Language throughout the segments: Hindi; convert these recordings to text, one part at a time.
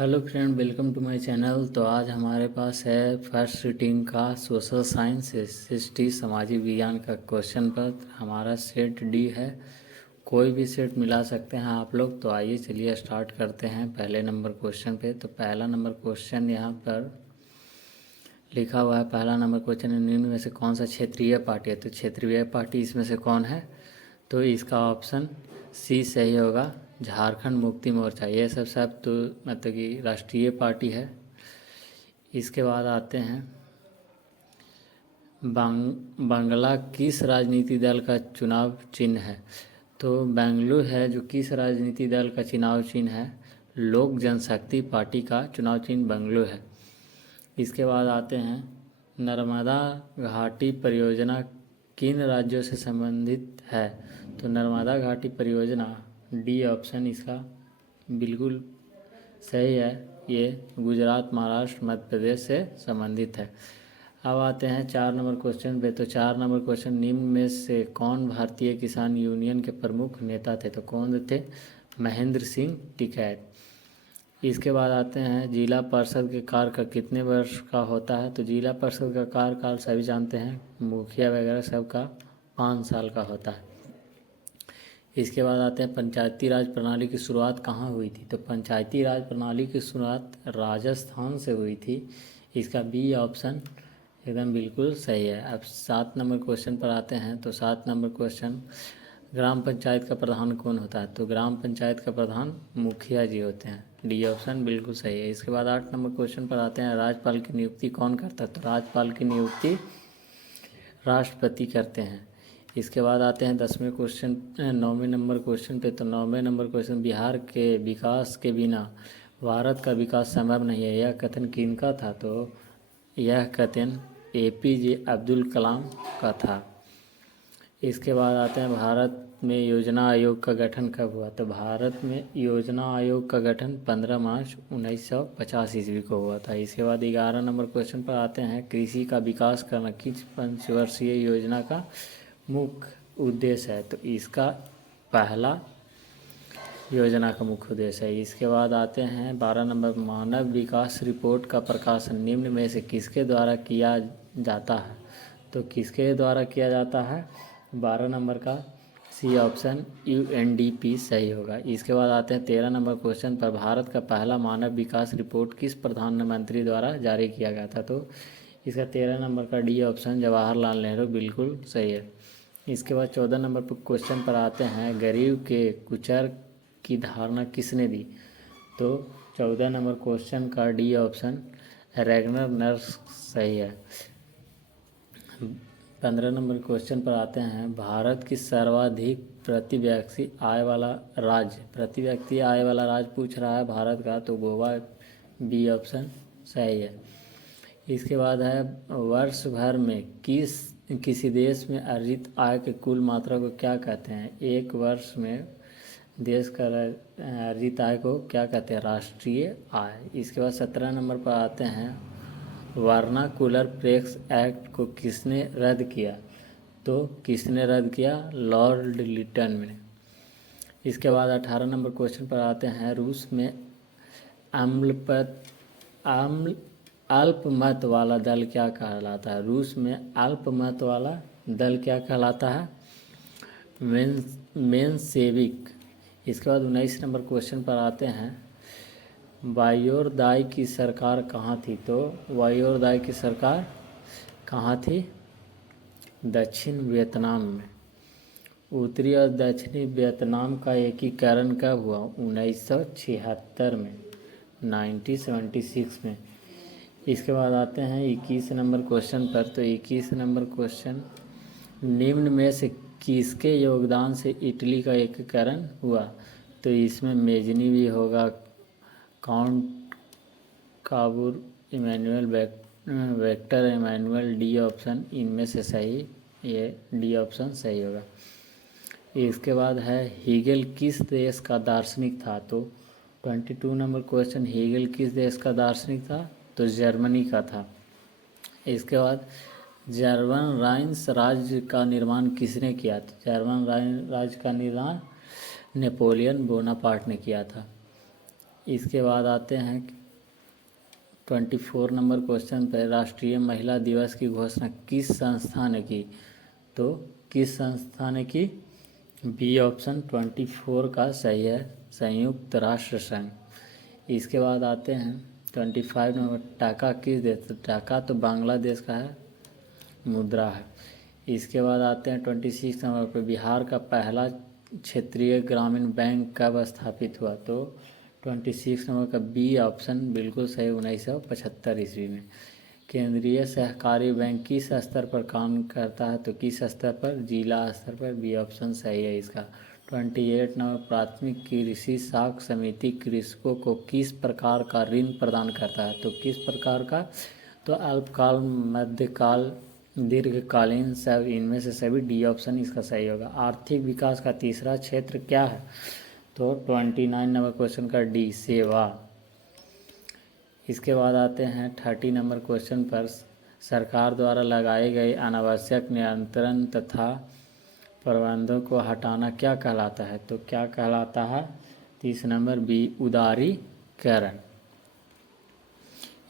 Hello friend, welcome to my channel. तो आज हमारे पास है फर्स्ट सीटिंग का सोशल साइंस हिस्ट्री सामाजिक विज्ञान का क्वेश्चन पत्र। हमारा सेट डी है, कोई भी सेट मिला सकते हैं आप लोग। तो आइए चलिए स्टार्ट करते हैं पहले नंबर क्वेश्चन पे। तो पहला नंबर क्वेश्चन यहाँ पर लिखा हुआ है। पहला नंबर क्वेश्चन, निम्न में से कौन सा क्षेत्रीय पार्टी है? तो क्षेत्रीय पार्टी इसमें से कौन है? तो इसका ऑप्शन सी सही होगा, झारखंड मुक्ति मोर्चा। ये सब तो मतलब कि राष्ट्रीय पार्टी है। इसके बाद आते हैं, बांग्ला किस राजनीति दल का चुनाव चिन्ह है? तो बेंगलुरु है जो किस राजनीति दल का चुनाव चिन्ह है? लोक जनशक्ति पार्टी का चुनाव चिन्ह बेंगलुरु है। इसके बाद आते हैं, नर्मदा घाटी परियोजना किन राज्यों से संबंधित है? तो नर्मदा घाटी परियोजना, डी ऑप्शन इसका बिल्कुल सही है। ये गुजरात, महाराष्ट्र, मध्य प्रदेश से संबंधित है। अब आते हैं 4 नंबर क्वेश्चन पे। तो 4 नंबर क्वेश्चन, निम्न में से कौन भारतीय किसान यूनियन के प्रमुख नेता थे? तो कौन थे? महेंद्र सिंह टिकैत। इसके बाद आते हैं, जिला परिषद के कार्यकाल कितने वर्ष का होता है? तो जिला परिषद का कार्यकाल सभी जानते हैं, मुखिया वगैरह सबका 5 साल का होता है। इसके बाद आते हैं, पंचायती राज प्रणाली की शुरुआत कहाँ हुई थी? तो पंचायती राज प्रणाली की शुरुआत राजस्थान से हुई थी। इसका बी ऑप्शन एकदम बिल्कुल सही है। अब 7 नंबर क्वेश्चन पर आते हैं। तो 7 नंबर क्वेश्चन, ग्राम पंचायत का प्रधान कौन होता है? तो ग्राम पंचायत का प्रधान मुखिया जी होते हैं। डी ऑप्शन बिल्कुल सही है। इसके बाद 8 नंबर क्वेश्चन पर आते हैं, राज्यपाल की नियुक्ति कौन करता है? तो राज्यपाल की नियुक्ति राष्ट्रपति करते हैं। इसके बाद आते हैं 10वें क्वेश्चन, 9वें नंबर क्वेश्चन पे। तो 9वें नंबर क्वेश्चन, बिहार के विकास के बिना भारत का विकास संभव नहीं है, यह कथन किनका था? तो यह कथन APJ अब्दुल कलाम का था। इसके बाद आते हैं, भारत में योजना आयोग का गठन कब हुआ? तो भारत में योजना आयोग का गठन 15 मार्च 1950 ईस्वी को हुआ था। इसके बाद 11 नंबर क्वेश्चन पर आते हैं, कृषि का विकास करना किस पंचवर्षीय योजना का मुख्य उद्देश्य है? तो इसका पहला योजना का मुख्य उद्देश्य है। इसके बाद आते हैं 12 नंबर, मानव विकास रिपोर्ट का प्रकाशन निम्न में से किसके द्वारा किया जाता है? तो किसके द्वारा किया जाता है? 12 नंबर का सी ऑप्शन UNDP सही होगा। इसके बाद आते हैं 13 नंबर क्वेश्चन पर, भारत का पहला मानव विकास रिपोर्ट किस प्रधानमंत्री द्वारा जारी किया गया था? तो इसका 13 नंबर का डी ऑप्शन जवाहरलाल नेहरू बिल्कुल सही है। इसके बाद 14 नंबर पर क्वेश्चन पर आते हैं, गरीब के कुचर की धारणा किसने दी? तो 14 नंबर क्वेश्चन का डी ऑप्शन रैगनर नर्स सही है। 15 नंबर क्वेश्चन पर आते हैं, भारत की सर्वाधिक प्रति व्यक्ति आय वाला राज्य पूछ रहा है भारत का, तो गोवा, बी ऑप्शन सही है। इसके बाद है, वर्ष भर में किसी देश में अर्जित आय के कुल मात्रा को क्या कहते हैं? एक वर्ष में देश का अर्जित आय को क्या कहते हैं? राष्ट्रीय आय। इसके बाद 17 नंबर पर आते हैं, वर्नाकुलर प्रेस एक्ट को किसने रद्द किया? तो किसने रद्द किया? लॉर्ड लिटन ने। इसके बाद 18 नंबर क्वेश्चन पर आते हैं, रूस में अल्पमत वाला दल क्या कहलाता है? रूस में अल्पमत वाला दल क्या कहलाता है? मेंशेविक। इसके बाद 19 नंबर क्वेश्चन पर आते हैं, वायोरदाई की सरकार कहाँ थी? तो वायोरदाई की सरकार कहाँ थी? दक्षिण वियतनाम में। उत्तरी और दक्षिणी वियतनाम का एकीकरण कब हुआ? 1976 में, 1976 में। इसके बाद आते हैं 21 नंबर क्वेश्चन पर। तो 21 नंबर क्वेश्चन, निम्न में से किसके योगदान से इटली का एकीकरण हुआ? तो इसमें मेजनी भी होगा, Count Cavour, Emmanuel Victor Emmanuel, D option इनमें से सही, ये डी ऑप्शन सही होगा। इसके बाद है, हीगल किस देश का दार्शनिक था? तो 22 नंबर क्वेश्चन, हीगल किस देश का दार्शनिक था? तो जर्मनी का था। इसके बाद, जर्मन राइन्स राज्य का निर्माण किसने किया? तो जर्मन राज्य का निर्माण नेपोलियन बोनापार्ट ने किया था। इसके बाद आते हैं 24 नंबर क्वेश्चन पर, राष्ट्रीय महिला दिवस की घोषणा किस संस्था ने की? तो किस संस्था ने की? बी ऑप्शन 24 का सही है, संयुक्त राष्ट्र संघ। इसके बाद आते हैं 25 नंबर, टाका किस देश? टाका तो बांग्लादेश का है, मुद्रा है। इसके बाद आते हैं 26 नंबर पर, बिहार का पहला क्षेत्रीय ग्रामीण बैंक कब स्थापित हुआ? तो 26 नंबर का बी ऑप्शन बिल्कुल सही, 1975 ईस्वी में। केंद्रीय सहकारी बैंक किस स्तर पर काम करता है? तो किस स्तर पर? जिला स्तर पर, बी ऑप्शन सही है इसका। 28 नंबर, प्राथमिक कृषि साख समिति कृषकों को किस प्रकार का ऋण प्रदान करता है? तो किस प्रकार का? तो अल्पकाल, मध्यकाल, दीर्घकालीन, सब इनमें से सभी, डी ऑप्शन इसका सही होगा। आर्थिक विकास का तीसरा क्षेत्र क्या है? तो 29 नंबर क्वेश्चन का डी, सेवा। इसके बाद आते हैं 30 नंबर क्वेश्चन पर, सरकार द्वारा लगाए गए अनावश्यक नियंत्रण तथा प्रबंधों को हटाना क्या कहलाता है? तो क्या कहलाता है? 30 नंबर बी, उदारीकरण।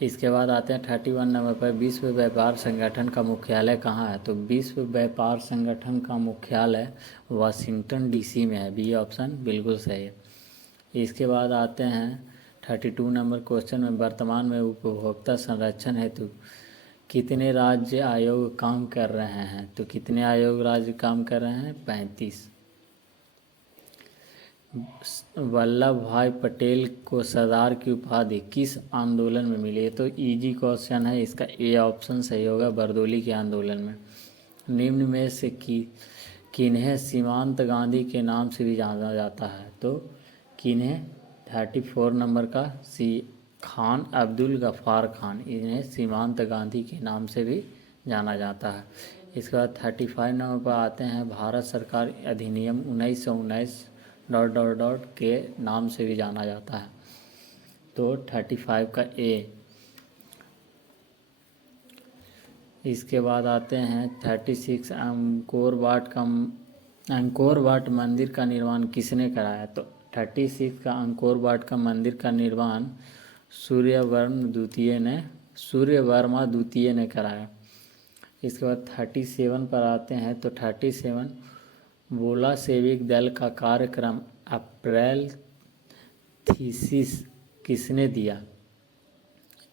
इसके बाद आते हैं 31 नंबर पर, विश्व व्यापार संगठन का मुख्यालय कहाँ है? तो विश्व व्यापार संगठन का मुख्यालय वाशिंगटन डीसी में है, बी ऑप्शन बिल्कुल सही है। इसके बाद आते हैं 32 नंबर क्वेश्चन में, वर्तमान में उपभोक्ता संरक्षण हेतु कितने राज्य आयोग काम कर रहे हैं? तो कितने आयोग राज्य काम कर रहे हैं? 35। वल्लभ भाई पटेल को सरदार की उपाधि किस आंदोलन में मिली? तो इजी क्वेश्चन है, इसका ए ऑप्शन सही होगा, बरदौली के आंदोलन में। निम्न में से किन्हें सीमांत गांधी के नाम से भी जाना जाता है? तो किन्हें? 34 नंबर का सी, खान अब्दुल गफ्फार खान, इन्हें सीमांत गांधी के नाम से भी जाना जाता है। इसके बाद 35 नंबर पर आते हैं, भारत सरकार अधिनियम 1919 ... के नाम से भी जाना जाता है। तो 35 का ए। इसके बाद आते हैं 36, अंकोर वाट मंदिर का निर्माण किसने कराया? तो 36 का अंकोर वाट का मंदिर का निर्माण सूर्यवर्मा द्वितीय ने कराया। इसके बाद 37 पर आते हैं, तो 37, बोला सेविक दल का कार्यक्रम अप्रैल थीसिस किसने दिया?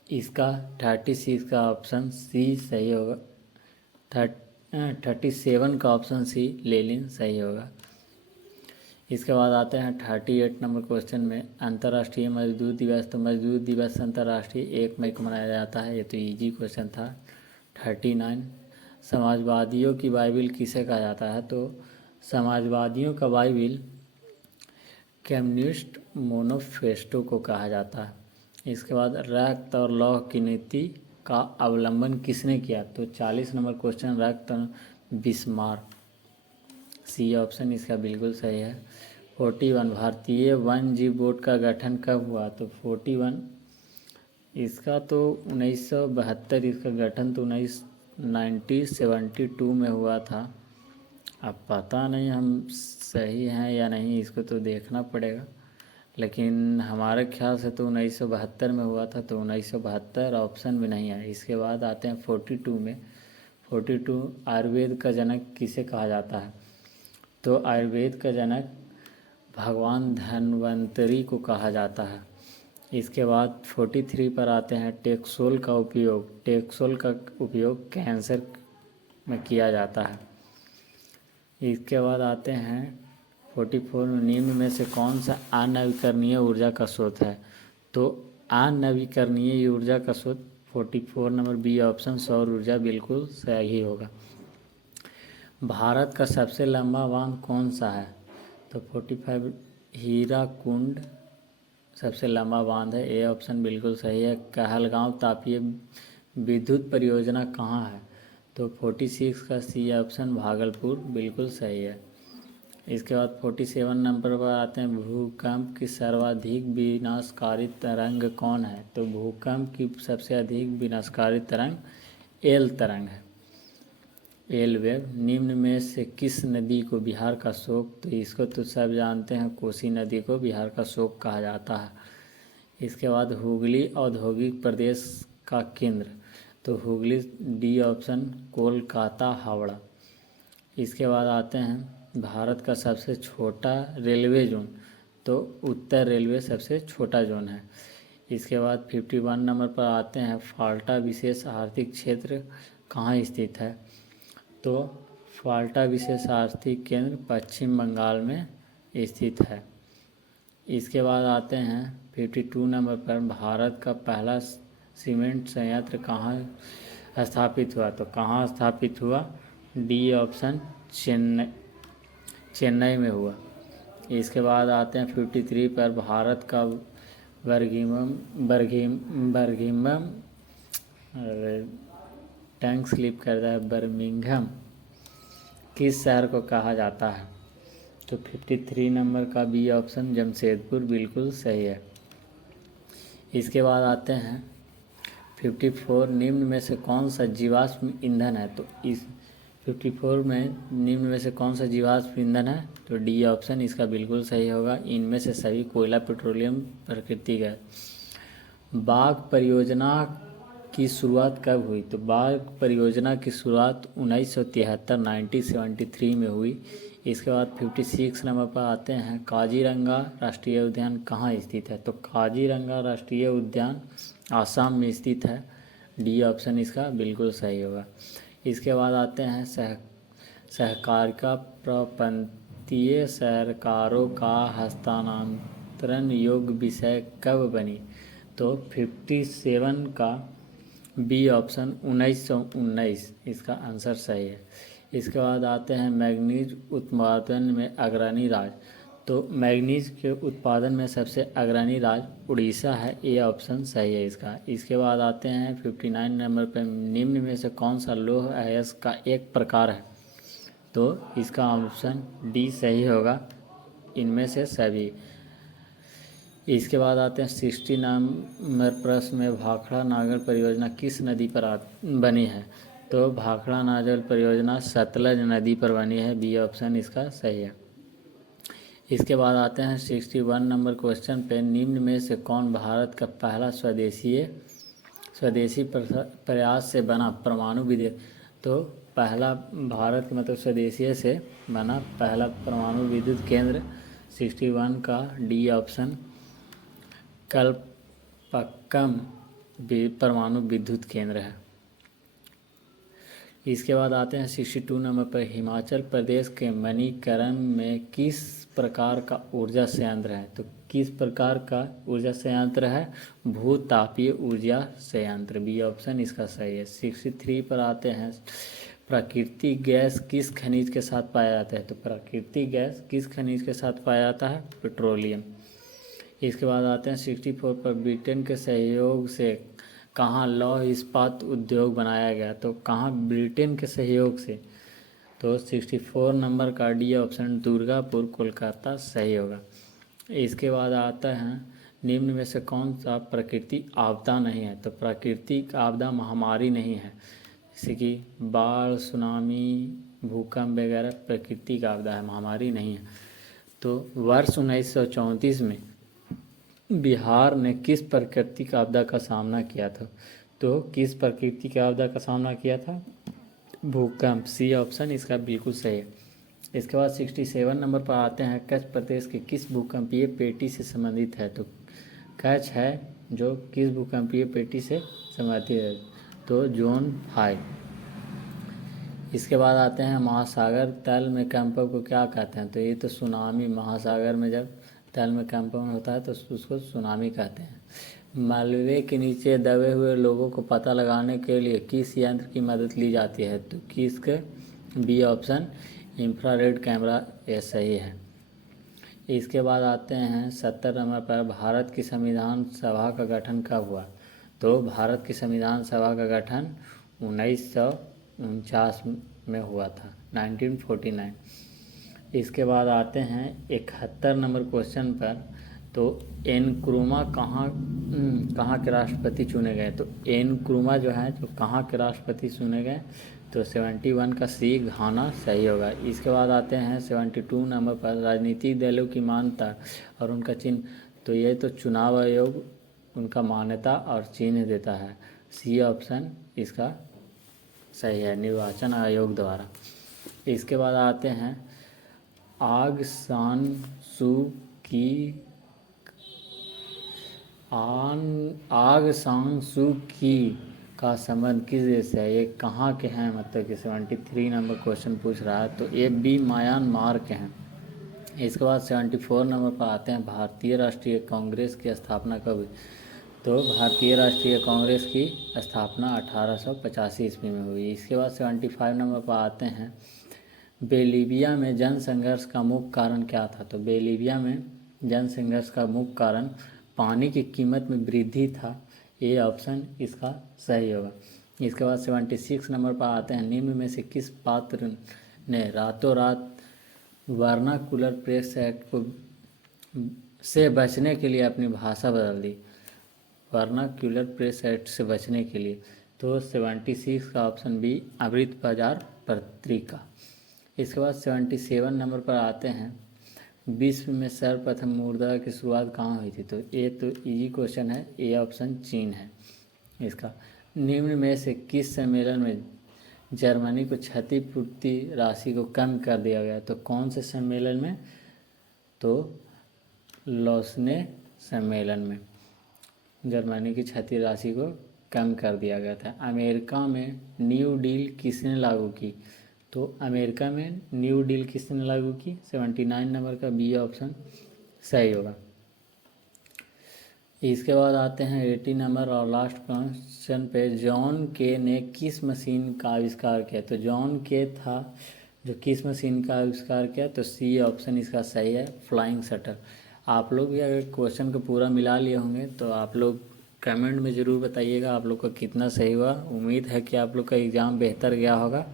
इसका 36 का ऑप्शन सी सही होगा, 37 का ऑप्शन सी, लेनिन सही होगा। इसके बाद आते हैं 38 नंबर क्वेश्चन में, अंतर्राष्ट्रीय मजदूर दिवस। तो मजदूर दिवस अंतर्राष्ट्रीय 1 मई को मनाया जाता है, ये तो इजी क्वेश्चन था। 39, समाजवादियों की बाइबिल किसे कहा जाता है? तो समाजवादियों का बाइबिल कम्युनिस्ट मैनिफेस्टो को कहा जाता है। इसके बाद रक्त और लौह की नीति का अवलंबन किसने किया? तो 40 नंबर क्वेश्चन, रक्त बिस्मार्क, सी ऑप्शन इसका बिल्कुल सही है। 41, भारतीय वन्य जीव बोर्ड का गठन कब हुआ? तो 41, इसका तो 1972, इसका गठन तो 1972 में हुआ था। अब पता नहीं हम सही हैं या नहीं, इसको तो देखना पड़ेगा, लेकिन हमारे ख्याल से तो 1972 में हुआ था, तो 1972 ऑप्शन में नहीं है। इसके बाद आते हैं 42 में, 42, आयुर्वेद का जनक किसे कहा जाता है? तो आयुर्वेद का जनक भगवान धन्वंतरी को कहा जाता है। इसके बाद 43 पर आते हैं, टेक्सोल का उपयोग कैंसर में किया जाता है। इसके बाद आते हैं 44 में, निम्न में से कौन सा अनवीकरणीय ऊर्जा का स्रोत है? तो अनवीकरणीय ऊर्जा का स्रोत 44 नंबर बी ऑप्शन, सौर ऊर्जा बिल्कुल सही होगा। भारत का सबसे लंबा बांध कौन सा है? तो 45, हीराकुंड सबसे लंबा बांध है, ए ऑप्शन बिल्कुल सही है। कहलगांव तापीय विद्युत परियोजना कहाँ है? तो 46 का सी ऑप्शन, भागलपुर बिल्कुल सही है। इसके बाद 47 नंबर पर आते हैं, भूकंप की सर्वाधिक विनाशकारी तरंग कौन है? तो भूकंप की सबसे अधिक विनाशकारी तरंग एल तरंग है, एल वेव। निम्न में से किस नदी को बिहार का शोक? तो इसको तो सब जानते हैं, कोसी नदी को बिहार का शोक कहा जाता है। इसके बाद हुगली औद्योगिक प्रदेश का केंद्र, तो हुगली डी ऑप्शन, कोलकाता हावड़ा। इसके बाद आते हैं भारत का सबसे छोटा रेलवे जोन, तो उत्तर रेलवे सबसे छोटा जोन है। इसके बाद 51 नंबर पर आते हैं फाल्टा विशेष आर्थिक क्षेत्र कहाँ स्थित है, तो फाल्टा विशेष आर्थिक केंद्र पश्चिम बंगाल में स्थित है। इसके बाद आते हैं 52 नंबर पर भारत का पहला सीमेंट संयंत्र कहाँ स्थापित हुआ, तो कहाँ स्थापित हुआ, डी ऑप्शन, चेन्नई में हुआ। इसके बाद आते हैं 53 पर भारत का बर्गिमम टंग स्लिप करता है, बर्मिंघम किस शहर को कहा जाता है, तो 53 नंबर का बी ऑप्शन, जमशेदपुर बिल्कुल सही है। इसके बाद आते हैं 54, निम्न में से कौन सा जीवाश्म ईंधन है, तो इस 54 में निम्न में से कौन सा जीवाश्म ईंधन है, तो डी ऑप्शन इसका बिल्कुल सही होगा। इनमें से सभी कोयला, पेट्रोलियम, प्राकृतिक है। बाघ परियोजना की शुरुआत कब हुई, तो बाघ परियोजना की शुरुआत 1973 1973 में हुई। इसके बाद 56 नंबर पर आते हैं काजीरंगा राष्ट्रीय उद्यान कहाँ स्थित है, तो काजीरंगा राष्ट्रीय उद्यान आसाम में स्थित है। डी ऑप्शन इसका बिल्कुल सही होगा। इसके बाद आते हैं सहकारिता प्रपंतीय सरकारों का हस्तांतरण योग्य विषय कब बनी, तो 57 का बी ऑप्शन, 1919 इसका आंसर सही है। इसके बाद आते हैं मैग्नीज उत्पादन में अग्रणी राज्य, तो मैग्नीज के उत्पादन में सबसे अग्रणी राज्य उड़ीसा है, ए ऑप्शन सही है इसका। इसके बाद आते हैं 59 नंबर पर निम्न में से कौन सा लौह अयस्क का एक प्रकार है, तो इसका ऑप्शन डी सही होगा, इनमें से सभी। इसके बाद आते हैं 60 नंबर प्रश्न में भाखड़ा नागल परियोजना किस नदी पर बनी है, तो भाखड़ा नागल परियोजना सतलज नदी पर बनी है, बी ऑप्शन इसका सही है। इसके बाद आते हैं 61 नंबर क्वेश्चन पे निम्न में से कौन भारत का पहला स्वदेशी प्रयास से बना परमाणु विद्युत, तो पहला भारत मतलब स्वदेशी से बना पहला परमाणु विद्युत केंद्र 61 का डी ऑप्शन, कलपक्कम परमाणु विद्युत केंद्र है। इसके बाद आते हैं 62 नंबर पर हिमाचल प्रदेश के मणिकरण में किस प्रकार का ऊर्जा संयंत्र है, तो किस प्रकार का ऊर्जा संयंत्र है, भूतापीय ऊर्जा संयंत्र, बी ऑप्शन इसका सही है। 63 पर आते हैं प्राकृतिक गैस किस खनिज के साथ पाया जाता है, तो प्राकृतिक गैस किस खनिज के साथ पाया जाता है, पेट्रोलियम। इसके बाद आते हैं 64 पर ब्रिटेन के सहयोग से कहाँ लौह इस्पात उद्योग बनाया गया, तो कहाँ ब्रिटेन के सहयोग से, तो 64 नंबर का डी ऑप्शन, दुर्गापुर कोलकाता सही होगा। इसके बाद आता है निम्न में से कौन सा प्राकृतिक आपदा नहीं है, तो प्राकृतिक आपदा महामारी नहीं है, जैसे कि बाढ़, सुनामी, भूकंप वगैरह प्राकृतिक आपदा है, महामारी नहीं है। तो वर्ष 1934 में बिहार ने किस प्राकृतिक आपदा का सामना किया था, तो किस प्राकृतिक आपदा का सामना किया था, भूकंप, सी ऑप्शन इसका बिल्कुल सही है। इसके बाद 67 नंबर पर आते हैं कच्छ प्रदेश के किस भूकंपीय पेटी से संबंधित है, तो कच्छ है जो किस भूकंपीय पेटी से संबंधित है, तो जोन 5। इसके बाद आते हैं महासागर तल में कंपन को क्या कहते हैं, तो ये तो सुनामी, महासागर में जब तल में कंपन होता है तो उसको सुनामी कहते हैं। मलबे के नीचे दबे हुए लोगों को पता लगाने के लिए किस यंत्र की मदद ली जाती है, तो किसके, बी ऑप्शन, इंफ्रारेड कैमरा, ये सही है। इसके बाद आते हैं 70 नंबर पर भारत की संविधान सभा का गठन कब हुआ, तो भारत की संविधान सभा का गठन 1949 में हुआ था, 1949। इसके बाद आते हैं 71 नंबर क्वेश्चन पर, तो एनक्रुमा कहाँ के राष्ट्रपति चुने गए, तो एनक्रुमा जो है जो कहाँ के राष्ट्रपति चुने गए, तो 71 का सी, घाना सही होगा। इसके बाद आते हैं 72 नंबर पर राजनीतिक दलों की मान्यता और उनका चिन्ह, तो ये तो चुनाव आयोग उनका मान्यता और चिन्ह देता है। सी ऑप्शन इसका सही है, निर्वाचन आयोग द्वारा। इसके बाद आते हैं आग सान सू की आग सान सू की का संबंध किस देश से है? ये कहाँ के हैं, मतलब कि 73 नंबर क्वेश्चन पूछ रहा है। तो ये भी म्यांमार के हैं। इसके बाद 74 नंबर पर आते हैं भारतीय राष्ट्रीय कांग्रेस की स्थापना कब हुई? तो भारतीय राष्ट्रीय कांग्रेस की स्थापना 1885 ईस्वी में हुई। इसके बाद 75 नंबर पर आते हैं बोलीविया में जन संघर्ष का मुख्य कारण क्या था? तो बोलीविया में जन संघर्ष का मुख्य कारण पानी की कीमत में वृद्धि था। ये ऑप्शन इसका सही होगा। इसके बाद 76 नंबर पर आते हैं निम्न में से किस पात्र ने रातों रात वर्नाकुलर प्रेस एक्ट को से बचने के लिए अपनी भाषा बदल दी? वर्नाक्यूलर प्रेस एक्ट से बचने के लिए, तो 76 का ऑप्शन बी अमृत बाजार पत्रिका। इसके बाद 77 नंबर पर आते हैं विश्व में सर्वप्रथम मुद्रा की शुरुआत कहाँ हुई थी? तो ये तो इजी क्वेश्चन है, ए ऑप्शन चीन है इसका। निम्न में से किस सम्मेलन में जर्मनी को क्षतिपूर्ति राशि को कम कर दिया गया? तो कौन से सम्मेलन में? तो लॉसने सम्मेलन में जर्मनी की क्षति राशि को कम कर दिया गया था। अमेरिका में न्यू डील किसने लागू की? तो अमेरिका में न्यू डील किसने लागू की? 79 नंबर का बी ऑप्शन सही होगा। इसके बाद आते हैं 80 नंबर और लास्ट क्वेश्चन पे, जॉन के ने किस मशीन का आविष्कार किया? तो जॉन के था जो किस मशीन का आविष्कार किया? तो सी ऑप्शन इसका सही है, फ्लाइंग शटर। आप लोग भी अगर क्वेश्चन को पूरा मिला लिए होंगे तो आप लोग कमेंट में ज़रूर बताइएगा आप लोग का कितना सही हुआ। उम्मीद है कि आप लोग का एग्ज़ाम बेहतर गया होगा।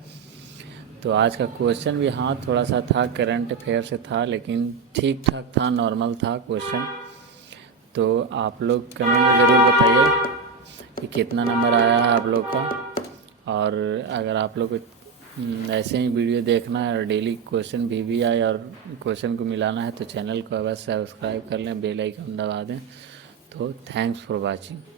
तो आज का क्वेश्चन भी हाँ थोड़ा सा था, करंट अफेयर से था, लेकिन ठीक ठाक था, नॉर्मल था क्वेश्चन। तो आप लोग कमेंट में ज़रूर बताइए कि कितना नंबर आया है आप लोग का। और अगर आप लोग को ऐसे ही वीडियो देखना है और डेली क्वेश्चन भी आए और क्वेश्चन को मिलाना है तो चैनल को अवश्य सब्सक्राइब कर लें, बेल आइकन दबा दें। तो थैंक्स फॉर वाचिंग।